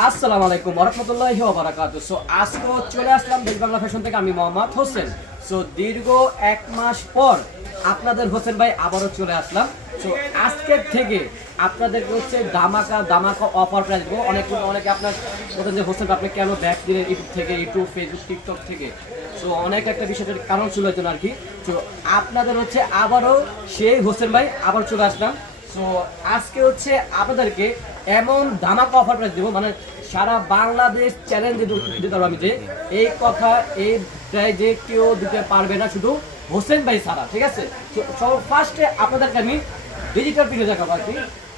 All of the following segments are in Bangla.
আসসালামু আলাইকুম ওয়া রাহমাতুল্লাহি ওয়া বারাকাতুহু। সো আজকে চলে আসলাম দেশ বাংলা ফ্যাশন থেকে, আমি মোহাম্মদ হোসেন। সো দীর্ঘ 1 মাস পর আপনাদের হোসেন ভাই আবারও চলে আসলাম। সো আজকের থেকে আপনাদেরকে হচ্ছে ধামাকা ধামাকা অফার প্রাইস দেবো। অনেকে আপনার বলতেন যে হোসেন আপনি কেন ব্যাক দিলেন ইউটিউব থেকে, ইউটিউব ফেসবুক টিকটক থেকে। সো অনেক একটা বিষয়ের কারণ ছিল এর জন্য আর কি। সো আপনাদের হচ্ছে আবারও সেই হোসেন ভাই আবার চলে আসলাম। সো আজকে হচ্ছে আপনাদেরকে এমন ধামাকা অফার প্রাইস দেবো, মানে সারা বাংলাদেশ চ্যালেঞ্জ দিতে পারবো আমি, যে এই কথা এই প্রাইজে কেউ দিতে পারবে না, শুধু হোসেন ভাই ছাড়া। ঠিক আছে, সব ফার্স্টে আপনাদেরকে আমি ডিজিটাল প্রিন্টে দেখাবো আর কি।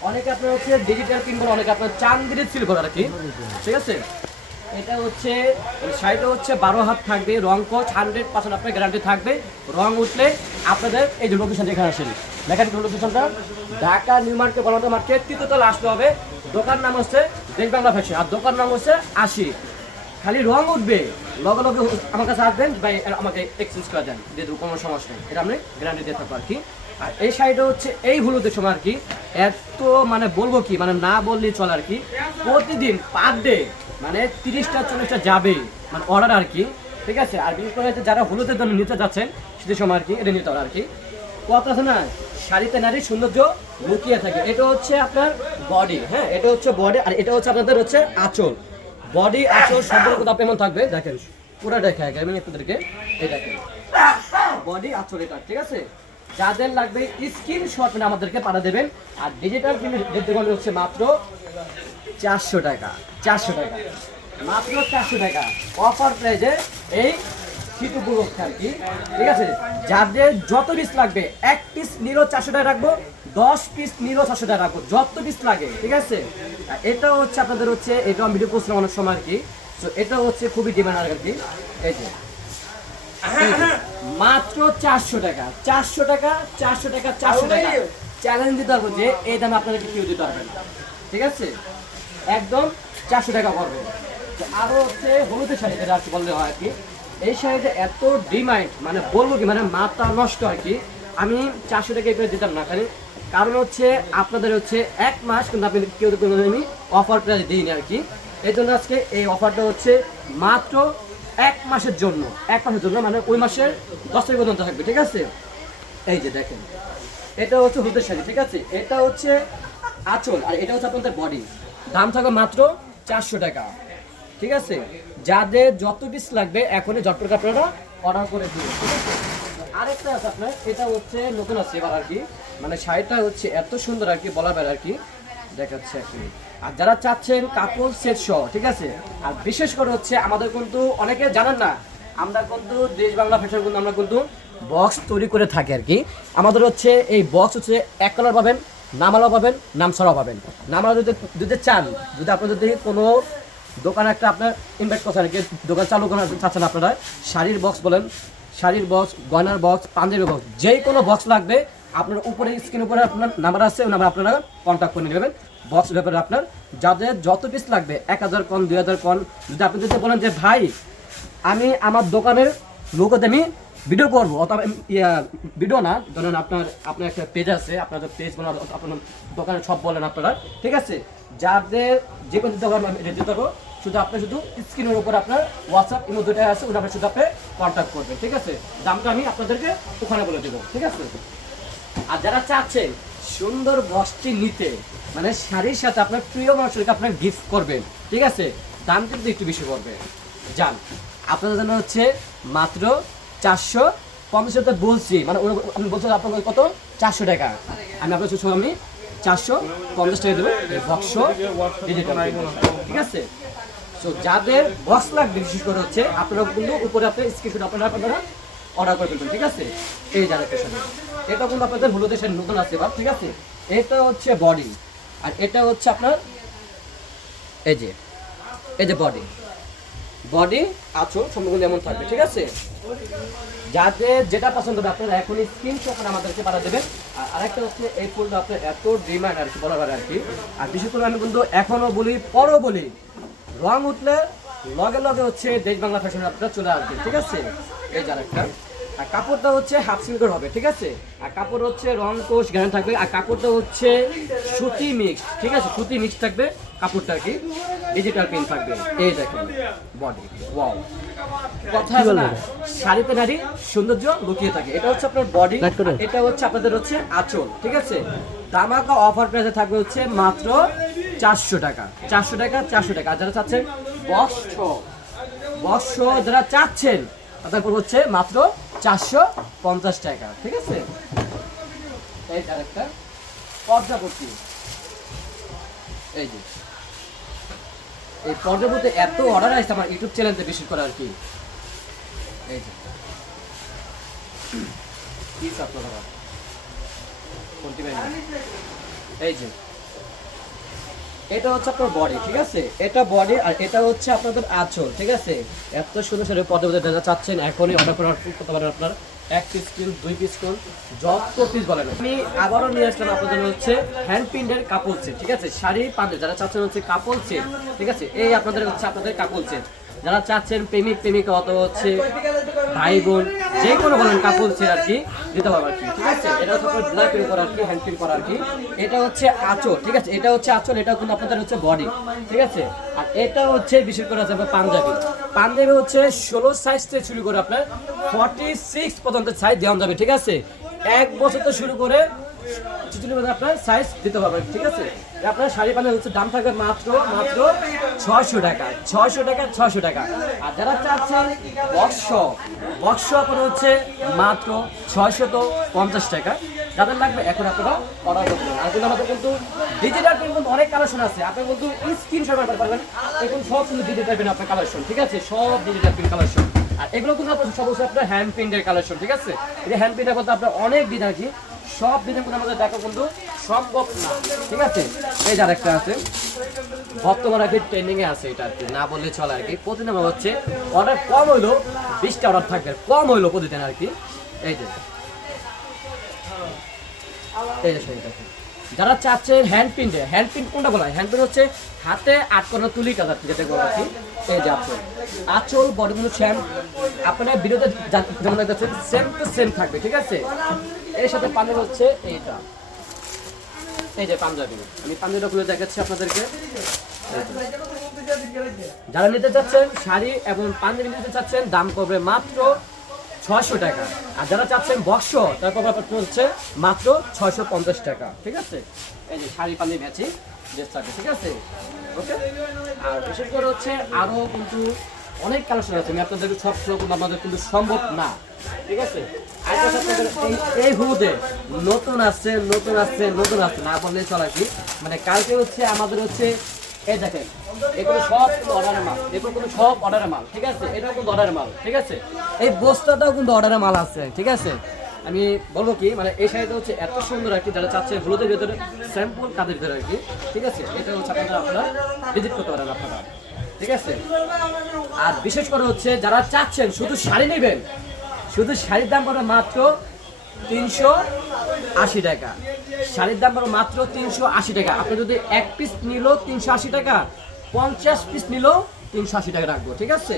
অনেকে আপনার হচ্ছে ডিজিটাল প্রিন্ট করে, অনেকে আপনার চান্দির সিলভার আর কি। ঠিক আছে, এটা হচ্ছে শাড়িটা হচ্ছে 12 হাত থাকবে, রং কোচ 100% আপনার গ্যারান্টি থাকবে। রং উঠলে আপনাদের এই যে লোকেশন যেখানে আসেন, দেখেন লোকেশনটা ঢাকা নিউ মার্কেট বলতে মার্কেট 3য় তলা আসতে হবে। দোকান নাম হচ্ছে দেশ বাংলা ফ্যাশন, আর দোকান নাম হচ্ছে 80। খালি রং উঠবে, লগে লগে আমার কাছে আসবেন ভাই, আমাকে এক্সচেঞ্জ করে দেন, দিয়ে দেবো, কোনো সমস্যা নেই, এটা আমি গ্যারান্টি দিয়ে থাকবো আর কি। আর এই শাড়িটা হচ্ছে এই হলুদের সময় আর কি, এত মানে বলবো কি, মানে না বললেই চলে আর কি। প্রতিদিন পার ডে মানে 30টা 40টা যাবে, মানে অর্ডার আর কি। ঠিক আছে, আর বিশেষ করে যারা হলুদের জন্য নিতে যাচ্ছেন শীতের সময় আর কি, এটা নিতে হবে আর কি। কথা আছে না, শাড়িতে নারীর সৌন্দর্য লুকিয়ে থাকে। এটা হচ্ছে আপনার বডি, হ্যাঁ এটা হচ্ছে বডি, আর এটা হচ্ছে আপনাদের হচ্ছে আঁচল। বডি আঁচল সম্পর্ক আপনি এমন থাকবে, দেখেন পুরো দেখা আমি আপনাদেরকে এই দেখেন বডি আঁচল এটা। ঠিক আছে, যাদের লাগবে স্ক্রিনশট মানে আমাদেরকে পাঠিয়ে দেবেন। আর ডিজিটাল প্রিন্ট দেখতে গেলে হচ্ছে মাত্র 400 টাকা, 400 টাকা, মাত্র 400 টাকা অফার প্রাইজে এই শীত উপলক্ষে আর কি। ঠিক আছে, যাদের যত পিস লাগবে, 1 পিস নিলেও 400 টাকা রাখবো, 10 পিস নিলেও 400 টাকা রাখবো, যত পিস লাগে। ঠিক আছে, এটা হচ্ছে আপনাদের হচ্ছে, এটা আমি ভিডিও করছিলাম অনেক সময় আর কি। তো এটা হচ্ছে খুবই ডিমান্ড আর কি। এই যে মাত্র 400 টাকা, 400 টাকা, 400 টাকা, 400 টাকা চ্যালেঞ্জ দিতে পারবো যে এই দামে আপনাদেরকে কেউ দিতে পারবে না। ঠিক আছে, একদম 400 টাকা করবে। আরো হচ্ছে হলুদের শাড়ি, যেটা আর কি বললে হয় আর কি। এই শাড়িটা এত ডিমান্ড, মানে বলবো কি, মানে মাথা নষ্ট আর কি। আমি 400 টাকা করে দিতাম না, খালি কারণ হচ্ছে আপনাদের হচ্ছে 1 মাস কিন্তু আপনি কেউ আমি অফার প্রাইস দিইনি আর কি। এই জন্য আজকে এই অফারটা হচ্ছে মাত্র 1 মাসের জন্য, 1 মাসের জন্য, মানে ওই মাসের 10 তারিখ পর্যন্ত থাকবে। ঠিক আছে, এই যে দেখেন এটা হচ্ছে হলুদের শাড়ি। ঠিক আছে, এটা হচ্ছে আঁচল, আর এটা হচ্ছে আপনাদের বডি। দাম থাকবে মাত্র 400 টাকা। ঠিক আছে, যাদের যত পিস লাগবে এখনই ঝটপট আপনারা অর্ডার করে দিন। ঠিক আছে, আরেকটা আছে আপনার, এটা হচ্ছে নতুন আছে এবার আর কি, মানে শাড়িটা হচ্ছে এত সুন্দর আর কি, বলার বাইরে আর কি, দেখাচ্ছে আর কি। আর যারা চাচ্ছেন কাপড় সেট সহ, ঠিক আছে, আর বিশেষ করে হচ্ছে আমাদের কিন্তু অনেকে জানেন না, আমরা কিন্তু দেশ বাংলা ফ্যাশন কিন্তু আমরা কিন্তু বক্স তৈরি করে থাকি আর কি। আমাদের হচ্ছে এই বক্স হচ্ছে 1 কালার পাবেন, নামালাও পাবেন, নাম ছাড়াও পাবেন। নামালা যদি চান, যদি আপনার যদি কোনো দোকান একটা আপনার ইনভাইট করছেন আর কি, দোকান চালু করার চাচ্ছেন আপনারা, শাড়ির বক্স বলেন, শাড়ির বক্স, গয়নার বক্স, পাঞ্জাবি বক্স, যেই কোনো বক্স লাগবে আপনার উপরে স্ক্রিনের উপরে আপনার নাম্বার আছে, ওই নাম্বার আপনারা কন্ট্যাক্ট করে নেবেন। বক্স ব্যাপারে আপনার যাদের যত পিস লাগবে, 1000 কন, 2000 কন, যদি আপনি যদি বলেন যে ভাই আমি আমার দোকানের লোকতে আমি ভিডিও করবো, অথবা ভিডিও না, ধরেন আপনার একটা পেজ আছে, আপনার পেজ বলেন, আপনার দোকানে সব বলেন আপনারা। ঠিক আছে, যাদের যে কোনো দোকান দিতে পারবো, শুধু আপনি শুধু স্ক্রিনের উপর আপনার হোয়াটসঅ্যাপ ইমো দুটো আছে, ওটা আপনি শুধু আপনি কন্ট্যাক্ট করবেন। ঠিক আছে, দামটা আমি আপনাদেরকে ওখানে বলে দেবো। ঠিক আছে, আর যারা চাচ্ছেন সুন্দর বক্সটি নিতে, মানে শাড়ির সাথে আপনার প্রিয় মানুষকে আপনার গিফট করবেন, ঠিক আছে, দাম কিন্তু একটু বেশি পড়বে। যান, আপনাদের জন্য হচ্ছে মাত্র 450 বলছি, মানে আমি বলছি আপনার কত, 400 টাকা। আমি আপনার আমি 450 টাকা দেবো বক্স। ঠিক আছে, তো যাদের বক্স লাগবে বিশেষ করে হচ্ছে আপনারা কিন্তু উপরে আপনার স্ক্রিনশট আপনারা অর্ডার করে ফেলবেন। ঠিক আছে, এই যারা পেছনে এটা কিন্তু আপনাদের হলুদের শাড়ি নতুন আছে এবার। ঠিক আছে, এটা হচ্ছে বডি, আর এটা হচ্ছে আপনার এই যে বডি আঁচল সম্পূর্ণ এমন থাকবে। ঠিক আছে, যাদের যেটা পছন্দ হবে আপনারা এখন স্ক্রিনশট আমাদেরকে পাঠিয়ে দেবেন। আর আরেকটা হচ্ছে এই ফুলটা আপনার এত ডিমান্ড আর কি, বলার আর কি। আর বিশেষ করে আমি কিন্তু এখনো বলি, পরও বলি, রং উঠলে লগে লগে হচ্ছে দেশ বাংলা ফ্যাশন আপনারা চলে আসবে। ঠিক আছে, এই যার একটা আর কাপড়টা হচ্ছে হাফ সিল্কের হবে, ঠিক আছে। আর কাপড় হচ্ছে রং কোষ গ্যারান্টি থাকবে। আর কাপড়টা হচ্ছে সুতি মিক্স, ঠিক আছে, সুতি মিক্স থাকবে কাপড়টা কি, ডিজিটাল প্রিন্ট থাকবে। এই দেখেন বডি, ওয়াও, কথা আছে না, শাড়িতে নারী সৌন্দর্য লুকিয়ে থাকে। এটা হচ্ছে আপনার বডি, এটা হচ্ছে আপনাদের হচ্ছে আঁচল, ঠিক আছে। ধামাকা অফার প্রাইসে থাকবে হচ্ছে মাত্র 400 টাকা, 400 টাকা, 400 টাকা। আর যারা চাচ্ছেন বক্স যারা চাচ্ছেন তারপর হচ্ছে মাত্র 450 টাকা, ঠিক আছে। এই আরেকটা পর্দাপতি, এই যে এই পর্দাপতি এত অর্ডার আসছে আমার ইউটিউব চ্যানেলে বেশি করে আর কি। এই যে কি আপনারা এই যে এটা হচ্ছে আপনার বডি, ঠিক আছে, এটা বডি। আর এটা হচ্ছে আপনাদের আঁচল, ঠিক আছে। এত সুন্দর সুন্দর পর্দাপতি যারা চাচ্ছেন এখনই অর্ডার করতে পারেন। আপনার 1 পিস কিন, 2 পিস কিন, যত পিস বলেন। আমি আবারও নিয়ে আসলাম আপনাদের হচ্ছে হ্যান্ড প্রিন্টের কাপড় সেট, ঠিক আছে। শাড়ি পাঞ্জাবি যারা চাচ্ছেন হচ্ছে কাপড় সেট, ঠিক আছে। এই আপনাদের হচ্ছে আপনাদের কাপড় সেট যারা চাচ্ছেন প্রেমিক প্রেমিকা অথবা হচ্ছে ভাই বোন যে কোনো বলেন কাপড় সেট আর কি দিতে পারবো আর কি, ঠিক আছে। এটা হচ্ছে আপনার ব্ল্যাক প্রিন্ট করা আর কি, হ্যান্ড প্রিন্ট করা আর কি। এটা হচ্ছে আঁচল, ঠিক আছে, এটা হচ্ছে আঁচল, এটা কিন্তু আপনাদের হচ্ছে বডি, ঠিক আছে। আর এটা হচ্ছে বিশেষ করে আছে আপনার পাঞ্জাবি। পাঞ্জাবি হচ্ছে 16 সাইজ থেকে শুরু করে আপনার 46 পর্যন্ত সাইজ দেওয়া যাবে, ঠিক আছে। 1 বছর থেকে শুরু করে আপনার সাইজ দিতে পারবেন, ঠিক আছে। আপনার শাড়ি পাঞ্জাবি হচ্ছে দাম থাকবে মাত্র 600 টাকা, 600 টাকা, 600 টাকা। আর যারা চাচ্ছেন বক্স আপনার হচ্ছে মাত্র 650 টাকা। যাদের লাগবে এখন আপনারা অর্ডার করতে পারেন। আর কিন্তু আমাদের কিন্তু ডিজিটাল প্রিন্ট কিন্তু অনেক কালেকশন আছে, আপনি কিন্তু স্ক্রিনশট করতে পারবেন। এখন সব কিন্তু ডিজিটাল প্রিন্ট আপনার কালেকশন, ঠিক আছে, সব ডিজিটাল প্রিন্ট কালেকশন। আর এগুলো কিন্তু সব হচ্ছে আপনার হ্যান্ড প্রিন্টের কালেকশন, ঠিক আছে। এই হ্যান্ড প্রিন্টের মধ্যে আপনার অনেক ডিজাইন আছে, সব ডিজাইন কিন্তু আমাদের দেখা কিন্তু সম্ভব না, ঠিক আছে। এই যার একটা আছে বর্তমানে আর কি ট্রেন্ডিং এ আছে, এটা আর কি না বললে চলে আর কি। প্রতিদিন আমার হচ্ছে অর্ডার কম হইলো 20টা অর্ডার থাকবে, কম হইলো প্রতিদিন আর কি। এই যে যারা চাচ্ছেন হ্যান্ড প্রিন্ট কোনটা বলা হয়, হ্যান্ড প্রিন্ট হচ্ছে হাতে 8 কোণা তুলি কাজ যেটা বলা আর কি। এই যে আঁচল বডি কিন্তু সেম, আপনার ভিডিওতে যেমন দেখছেন সেম টু সেম থাকবে, ঠিক আছে। এর সাথে পাঞ্জাবি হচ্ছে এইটা, এই যে পাঞ্জাবি, আমি পাঞ্জাবিটা খুলে দেখাচ্ছি আপনাদেরকে। যারা নিতে চাচ্ছেন শাড়ি এবং পাঞ্জাবি নিতে চাচ্ছেন দাম পড়বে মাত্র 600 টাকা। আর যারা চাচ্ছেন বক্স তারপর হচ্ছে মাত্র 650 টাকা, ঠিক আছে। এই যে শাড়ি পাঞ্জাবি ম্যাচিং ড্রেস থাকে, ঠিক আছে, ওকে। আর বিশেষ করে হচ্ছে আরও কিন্তু অনেক কালেকশন আছে, আমি আপনাদেরকে সব ফ্লো কিন্তু আমাদের কিন্তু সম্ভব না, ঠিক আছে। এই হুদে নতুন আসছে না বললে চলে কি, মানে কালকে হচ্ছে আমাদের হচ্ছে এই দেখেন এগুলো সব অর্ডারের মাল, এগুলো কিন্তু সব অর্ডারের মাল, ঠিক আছে। এটাও কিন্তু অর্ডারের মাল, ঠিক আছে। এই বস্তাটাও কিন্তু অর্ডারের মাল আছে, ঠিক আছে। আমি বলবো কি, মানে এই শাড়িটা হচ্ছে এত সুন্দর আর কি, যারা চাচ্ছে ব্লুজের ভেতরে স্যাম্পল কাদের ভিতরে আর কি, ঠিক আছে। এটা হচ্ছে আপনারা ভিজিট করতে পারেন আপনারা, ঠিক আছে। আর বিশেষ করে হচ্ছে যারা চাচ্ছেন শুধু শাড়ি নেবেন, শুধু শাড়ির দাম পড়বে মাত্র 380 টাকা, শাড়ির দাম পড়বে মাত্র 380 টাকা। আপনি যদি 1 পিস নিল 380 টাকা, 50 পিস নিল 380 টাকা রাখবো, ঠিক আছে।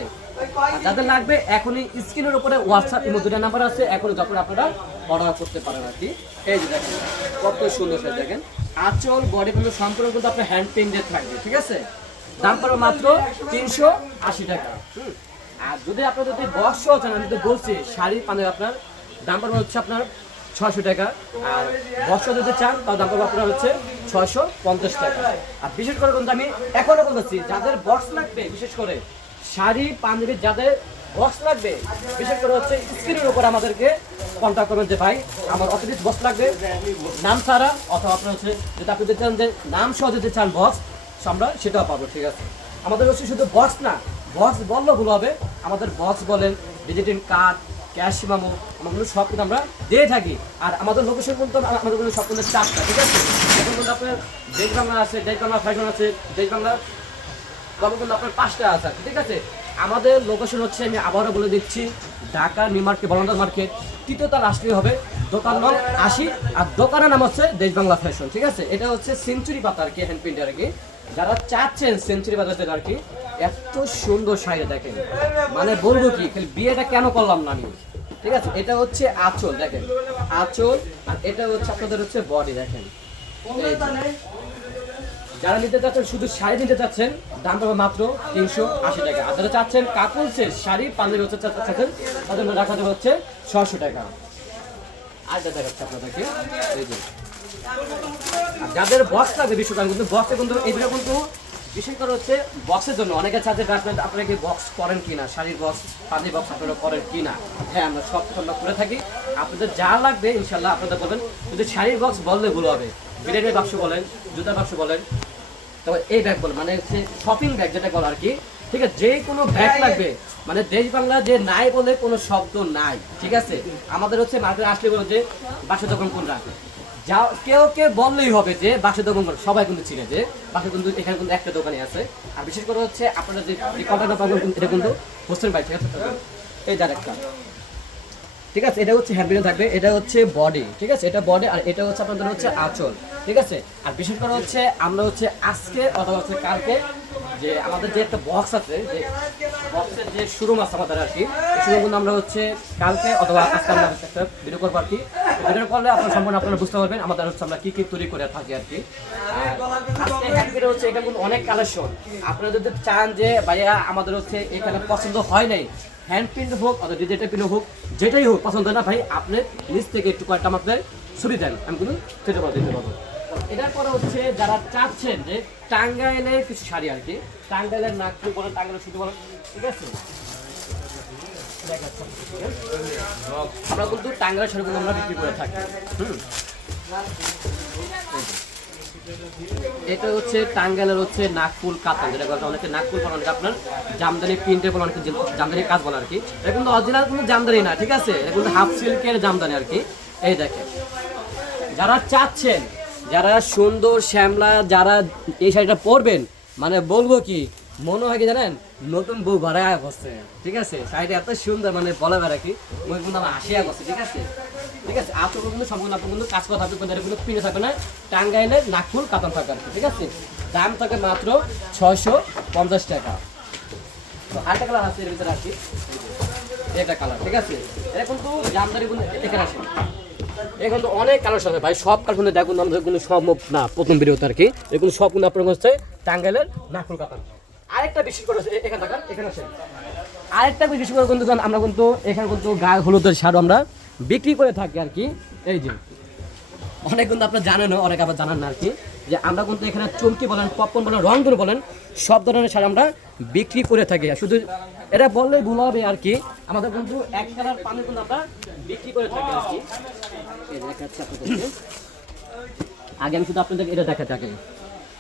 যাদের লাগবে এখনই স্ক্রিনের উপরে হোয়াটসঅ্যাপ ইমো দুটো নাম্বার আছে, এখনই যখন আপনারা অর্ডার করতে পারেন আর কি। এই যে দেখেন কত সুন্দর সেটা দেখেন, আঁচল বডি কিন্তু সম্পূর্ণ কিন্তু আপনার হ্যান্ড পেইন্টেড থাকবে, ঠিক আছে। দাম পড়বে মাত্র 380 টাকা। আর যদি আপনার যদি বক্স আছেন, আমি তো বলছি শাড়ি পাঞ্জাবি আপনার দাম পড়বে হচ্ছে আপনার 600 টাকা। আর বক্স যদি চান তার দাম পড়বে আপনার হচ্ছে 650 টাকা। আর বিশেষ করে কিন্তু আমি এখনো বলতেছি যাদের বক্স লাগবে, বিশেষ করে শাড়ি পাঞ্জাবি যাদের বক্স লাগবে, বিশেষ করে হচ্ছে স্ক্রিনের উপর আমাদেরকে কন্ট্যাক্ট করবেন যে ভাই আমার অতিরিক্ত বক্স লাগবে নাম ছাড়া, অথবা আপনার হচ্ছে যদি আপনি চান যে নাম সহ যদি চান বক্স আমরা সেটাও পাবো, ঠিক আছে। আমাদের হচ্ছে শুধু বক্স না, বক্স বললেও ভুল হবে, আমাদের বক্স বলেন, ভিজিটিং কার্ড, ক্যাশ মেমো, আমাগুলো সব কিন্তু আমরা দিয়ে থাকি। আর আমাদের লোকেশন কিন্তু আমাদের কিন্তু সব কিন্তু 4টা, ঠিক আছে। এখন কিন্তু আপনার দেশ বাংলা আছে, দেশ বাংলা ফ্যাশন আছে, দেশ বাংলা তবে কিন্তু আপনার 5টা আছে, ঠিক আছে। আমাদের লোকেশন হচ্ছে, আমি আবারও বলে দিচ্ছি, ঢাকা নিউ মার্কেট, বলন্দার মার্কেট, তৃতীয়তা রাষ্ট্রীয় হবে, দোকান নং 80। আর দোকানের নাম হচ্ছে দেশ বাংলা ফ্যাশন, ঠিক আছে। এটা হচ্ছে সেঞ্চুরি পাতা আর কি, হ্যান্ড প্রিন্ট আর কি। যারা চাচ্ছেন সেঞ্চুরি পাতা আর কি, এত সুন্দর শাড়ি দেখেন, মানে বলবো কি, খালি বিয়েটা কেন করলাম না আমি, ঠিক আছে, এটা হচ্ছে আঁচল, দেখেন আঁচল, আর এটা হচ্ছে আপনাদের হচ্ছে বডি, দেখেন। যারা নিতে চাচ্ছেন, শুধু শাড়ি নিতে চাচ্ছেন, দাম পাবে মাত্র 380 টাকা। আর যারা চাচ্ছেন কাপড়সের শাড়ি পাঞ্জাবি হচ্ছে চাচ্ছেন, তাদের রাখা যাবে হচ্ছে 600 টাকা। আর যা দেখাচ্ছে আপনাদেরকে, এই যে আর যাদের বক্স লাগবে বিশ্বকাপ, কিন্তু বক্সে কিন্তু এইগুলো কিন্তু বিশেষ করে হচ্ছে বক্সের জন্য। অনেকে চাচ্ছে আপনারা কি বক্স করেন কিনা, শাড়ির বক্স, পাঞ্জাবি বক্স আপনারা করেন কিনা। হ্যাঁ, আমরা সব করে থাকি। আপনাদের যা লাগবে ইনশাল্লাহ আপনাদের বলবেন। যদি শাড়ির বক্স বললে ভুল হবে, বিরিয়ানির বাক্স বলেন, জুতার বাক্স বলেন, তবে এই ব্যাগ বলেন, মানে হচ্ছে শপিং ব্যাগ যেটা বলে আর কি। ঠিক আছে, যে কোনো ব্যাগ লাগবে, মানে দেশ বাংলা যে নাই বলে কোনো শব্দ নাই। ঠিক আছে, আমাদের হচ্ছে মার্কেটে আসলে বলে যে বাসা দোকান কোনটা, যা কেউ বললেই হবে যে বাসা দোকান, সবাই কিন্তু চিনে যে বাসা কিন্তু এখানে কিন্তু একটা দোকানে আছে। আর বিশেষ করে হচ্ছে আপনারা যে কন্ট্যাক্টটা পাবেন এটা কিন্তু হোসেন ভাই, ঠিক আছে। এই যার একটা, ঠিক আছে, এটা হচ্ছে হ্যান্ডবিল থাকবে, এটা হচ্ছে বডি, ঠিক আছে, এটা বডি, আর এটা হচ্ছে আপনাদের হচ্ছে আঁচল, ঠিক আছে। আর বিশেষ করে হচ্ছে আমরা হচ্ছে আজকে অথবা হচ্ছে কালকে যে আমাদের যে একটা বক্স আছে, যে বক্সের যে শোরুম আছে আমাদের আর কি, শোরুম কিন্তু আমরা হচ্ছে কালকে অথবা আজকে আমরা একটা ভিডিও করবো আর কি। ভিডিও করলে আপনারা সম্পূর্ণ আপনারা বুঝতে পারবেন আমাদের হচ্ছে আমরা কি তৈরি করে থাকি আর কি। আজকে হ্যান্ডবিল হচ্ছে এটা কিন্তু অনেক কালেকশন। আপনারা যদি চান যে ভাইয়া আমাদের হচ্ছে এখানে পছন্দ হয় নাই, হ্যান্ড প্রিন্ট হোক অথবা ডিজিটাল প্রিন্ট হোক, যেটাই হোক পছন্দ না ভাই, আপনি নিজ থেকে একটু কয়েকটা আমাকে ছবি দেন, আমি কিন্তু সেটা দিতে পারবো। এটার পরে হচ্ছে যারা চাচ্ছেন যে টাঙ্গাইলের কিছু শাড়ি আর কি, টাঙ্গাইলের নাগপুর বলেন, টাঙ্গাইলের শুধু বলেন, ঠিক আছে, আমরা কিন্তু টাঙ্গাইলের শাড়িগুলো আমরা বিক্রি করে থাকি। এটা হচ্ছে টাঙ্গাইলের হচ্ছে নাগপুর কাতান, যেটা অনেকে নাগপুর বলে, অনেকে আপনার জামদানি প্রিন্টের বলে, অনেকে জামদানি কাজ বলে আর কি। এটা কিন্তু অরিজিনাল কোনো জামদানি না, ঠিক আছে, এটা কিন্তু হাফ সিল্কের জামদানি আর কি। এই দেখেন, যারা চাচ্ছেন, যারা সুন্দর শ্যামলা, যারা এই শাড়িটা পরবেন, মানে বলবো কি, মনে হয় কি জানেন, নতুন বউ বাড়ায় বসছে, ঠিক আছে। শাড়িটা এত সুন্দর, মানে বলা বেড়া কি, ওই কিন্তু আমার আসিয়া বসছে, ঠিক আছে। ঠিক আছে, আপনার কিন্তু সম্পূর্ণ আপনার কিন্তু কাজ করা থাকবে, কিন্তু পিনে থাকবে না, টাঙ্গাইলের নাগপুর কাতান থাকবে আর কি, ঠিক আছে। দাম থাকে মাত্র 650 টাকা। তো আরেকটা কালার আছে এর ভিতরে আর কি, এটা কালার, ঠিক আছে। এটা কিন্তু জামদানি কিন্তু এখানে আসে, এখন তো অনেক কালেকশন আছে ভাই, সব কালেকশন দেখুন আমাদের কিন্তু সম্ভব না প্রথম ভিডিওতে আর কি। এগুলো সব কিন্তু আপনার হচ্ছে টাঙ্গাইলের নাগপুর কাতান। আরেকটা বিশেষ করে এখানে থাকার, এখানে আসেন, আরেকটা বিশেষ করে কিন্তু আমরা কিন্তু এখানে কিন্তু গায়ে হলুদের শাড়ি আমরা বিক্রি করে থাকি আর কি। এই যে অনেক কিন্তু আপনারা জানেন, অনেক আবার জানান না আর কি, যে আমরা কিন্তু এখানে চমকি বলেন, পপকর্ন বলেন, রংধনু বলেন, সব ধরনের শাড়ি আমরা বিক্রি করে থাকি। শুধু এটা বললেই ভুল হবে আর কি, আমাদের কিন্তু এক কালার পানি কিন্তু আমরা বিক্রি করে থাকি আর কি। আগে আমি শুধু আপনাদের এটা দেখা থাকে,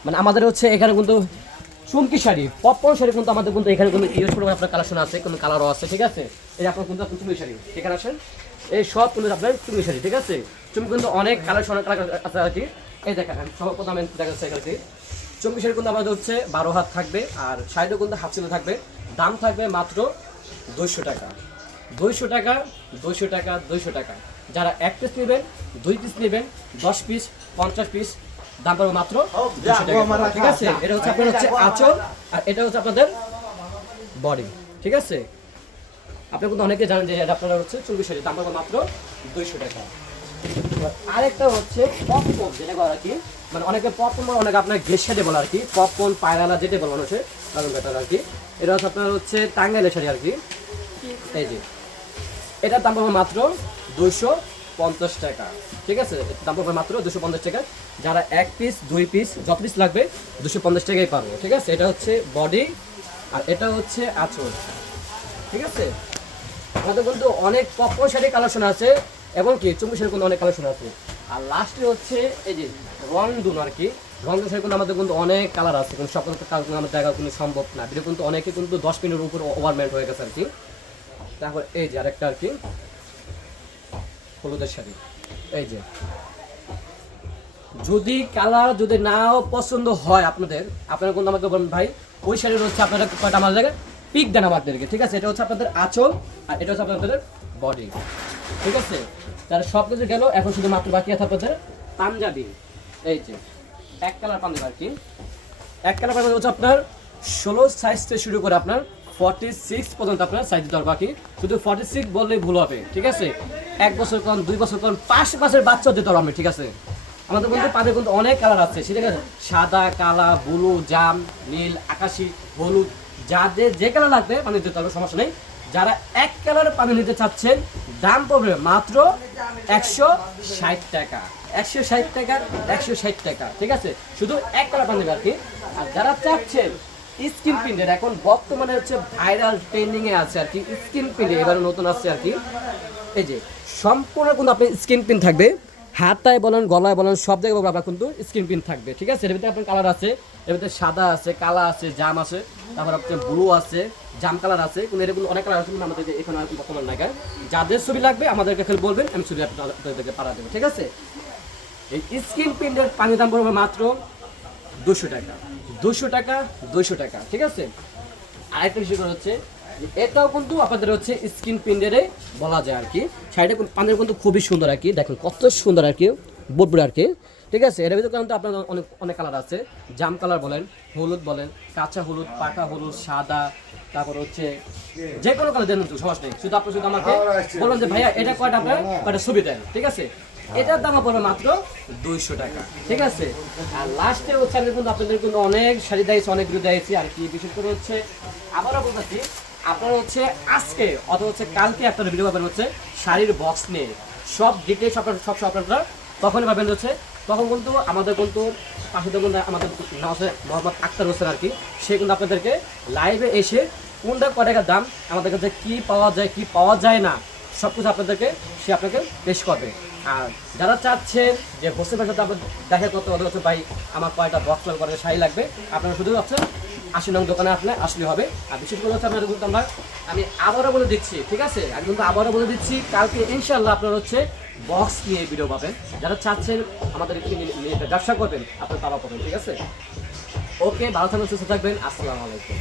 মানে আমাদের হচ্ছে এখানে কিন্তু চুমকি শাড়ি, পপকর্ন শাড়ি কিন্তু আমাদের কিন্তু এখানে কিন্তু ইউজ করে আপনার কালেকশন আছে, কোনো কালারও আছে, ঠিক আছে। এই আপনার কিন্তু চুমকি শাড়ি এখানে আসেন, এই সব কিন্তু আপনার চুমকি শাড়ি, ঠিক আছে। চুমকি কিন্তু অনেক কালেকশন আছে আর কি। এই দেখেন সব প্রথম দেখা যাচ্ছে এখানে চুমকি শাড়ি কিন্তু আমাদের হচ্ছে 12 হাত থাকবে, আর শাড়িও কিন্তু হাফ সিলে থাকবে। দাম থাকবে মাত্র 200 টাকা, 200 টাকা, 200 টাকা, 200 টাকা। যারা 1 পিস নেবেন, 2 পিস নেবেন, 10 পিস, 50 পিস, দাম পড়বে মাত্র 200 টাকা, ঠিক আছে। এটা হচ্ছে আপনার হচ্ছে আঁচল, আর এটা হচ্ছে আপনাদের বডি, ঠিক আছে। আপনি কিন্তু অনেকে জানেন যে এটা আপনারা হচ্ছে 24 টাকা, দাম পড়বে মাত্র 200 টাকা। আরেকটা হচ্ছে পপকর্ন, যেটা আর কি, মানে অনেকে পপকর্ন, অনেকে আপনার ঘেসাটে বলে আর কি, পপকর্ন পায়রালা যেটা বলানো হচ্ছে লালন কাটার আর কি। এটা হচ্ছে আপনার হচ্ছে টাঙ্গাইলের শাড়ি আর কি। এই যে এটার দাম পড়বে মাত্র 250 টাকা, ঠিক আছে। দাম পড়বে মাত্র 250 টাকা। যারা 1 পিস, 2 পিস, যত পিস লাগবে 250 টাকাই পারবো, ঠিক আছে। এটা হচ্ছে বডি, আর এটা হচ্ছে আঁচল, ঠিক আছে। আমাদের কিন্তু অনেক পপকর্ন শাড়ি কালেকশন আছে, এবং কি চুমকি শাড়ি কিন্তু অনেক কালেকশন আছে। আর লাস্টে হচ্ছে এই যে রংধনু আর কি, রংধনু শাড়ি কিন্তু আমাদের কিন্তু অনেক কালার আছে, কিন্তু সকল কালার আমাদের দেখা কিন্তু সম্ভব না। এটা কিন্তু অনেকে কিন্তু 10 মিনিটের উপর ওভারমেন্ট হয়ে গেছে আর কি। তারপর এই যে আরেকটা আর কি হলুদের শাড়ি, এই যে যদি কালার যদি নাও পছন্দ হয় আপনাদের, আপনারা কিন্তু আমাকে বলবেন ভাই ওই শাড়ির হচ্ছে আপনারা কয়টা আমাদের জায়গায় পিক দেন আমাদেরকে, ঠিক আছে। এটা হচ্ছে আপনাদের আঁচল, আর এটা হচ্ছে আপনাদের বডি, ঠিক আছে। তার সব কিছু গেল, এখন শুধু মাত্র বাকি আছে আপনাদের পাঞ্জাবি। এই যে 1 কালার পাঞ্জাবি আর কি, 1 কালার পাঞ্জাবি হচ্ছে আপনার 16 সাইজ থেকে শুরু করে আপনার 46 পর্যন্ত আপনারা সাইজ দিতে পারবো কি, শুধু 46 বললেই ভুল হবে, ঠিক আছে। 1 বছর কোন 2 বছর কোন 5 মাসের বাচ্চা দিতে পারবো আমি, ঠিক আছে। আমাদের কিন্তু পাদের কিন্তু অনেক কালার আছে, সেটা সাদা, কালা, ব্লু, জাম, নীল, আকাশি, হলুদ, যাদের যে কালার লাগবে মানে দিতে পারবো, সমস্যা নেই। যারা 1 কালার পানি নিতে চাচ্ছেন দাম পড়বে মাত্র 160 টাকা, 160 টাকা, 160 টাকা, ঠিক আছে। শুধু 1 কালার পানি নেবে আর কি। আর যারা চাচ্ছেন স্কিন প্রিন্টের, এখন বর্তমানে হচ্ছে ভাইরাল ট্রেন্ডিং এ আছে আর কি স্কিন প্রিন্ট, এবারে নতুন আসছে আর কি। এই যে সম্পূর্ণ কিন্তু আপনি স্কিন প্রিন্ট থাকবে, হাতায় বলেন, গলায় বলেন, সব জায়গায় আপনার কিন্তু স্কিন প্রিন্ট থাকবে, ঠিক আছে। এর ভিতরে আপনার কালার আছে, এর ভিতরে সাদা আছে, কালা আছে, জাম আছে, তারপর আপনার ব্লু আছে, জাম কালার আছে, কিন্তু এরকম অনেক কালার আছে, কিন্তু আমাদের এখানে আর বর্তমান নাগায়। যাদের ছবি লাগবে আমাদেরকে খালি বলবেন, আমি ছবি আপনাদেরকে পাঠা দেবো, ঠিক আছে। এই স্কিন প্রিন্টের পানি দাম পড়বে মাত্র 200 টাকা, 200 টাকা, 200 টাকা, ঠিক আছে। আরেকটা বিষয় হচ্ছে এটাও কিন্তু আপনাদের হচ্ছে স্কিন প্রিন্টারে বলা যায় আর কি। শাড়িটা পানের কিন্তু খুবই সুন্দর আর কি, দেখেন কত সুন্দর আর কি, বুটবুট আর কি, ঠিক আছে। এর ভিতরে কিন্তু আপনার অনেক অনেক কালার আছে, জাম কালার বলেন, হলুদ বলেন, কাঁচা হলুদ, পাকা হলুদ, সাদা, তারপর হচ্ছে যে কোনো কালার দেন, সমস্যা নেই। শুধু আপনি শুধু আমাকে বলুন যে ভাইয়া এটা কয়টা আপনার কয়টা ছবি দেন, ঠিক আছে। এটার দাম পড়বে মাত্র 200 টাকা, ঠিক আছে। আর লাস্টে হচ্ছে আমি কিন্তু আপনাদের কিন্তু অনেক শাড়ি দিয়েছি, অনেক ভিডিও দিয়েছি আর কি। বিশেষ করে হচ্ছে আবারও বলতেছি, আপনারা হচ্ছে আজকে অথবা হচ্ছে কালকে আপনারা ভিডিও পাবেন হচ্ছে শাড়ির বক্স নিয়ে, সব ডিটেলস আপনারা সব আপনারা তখনই পাবেন হচ্ছে। তখন কিন্তু আমাদের কিন্তু পাশে দেখুন আমাদের মোহাম্মদ আক্তার হোসেন আর কি, সে কিন্তু আপনাদেরকে লাইভে এসে কোনটা কয় টাকার দাম, আমাদের কাছে কী পাওয়া যায় কী পাওয়া যায় না সব কিছু আপনাদেরকে সে আপনাকে পেশ করবে। আর যারা চাচ্ছেন যে হোসেন ভাইয়ের সাথে আপনার দেখা করতে ওদের হচ্ছে ভাই আমার কয়টা বক্স করে শাড়ি লাগবে, আপনারা শুধু হচ্ছে 80 নং দোকানে আসলে হবে। আর বিশেষ করে হচ্ছে আপনাদের কিন্তু আমি আবারও বলে দিচ্ছি, ঠিক আছে, আমি কিন্তু আবারও বলে দিচ্ছি, কালকে ইনশাল্লাহ আপনারা হচ্ছে বক্স নিয়ে ভিডিও পাবেন। যারা চাচ্ছেন আমাদের ব্যবসা করবেন আপনারা তারা পাবেন, ঠিক আছে। ওকে, ভালো থাকবেন, সুস্থ থাকবেন, আসসালামু আলাইকুম।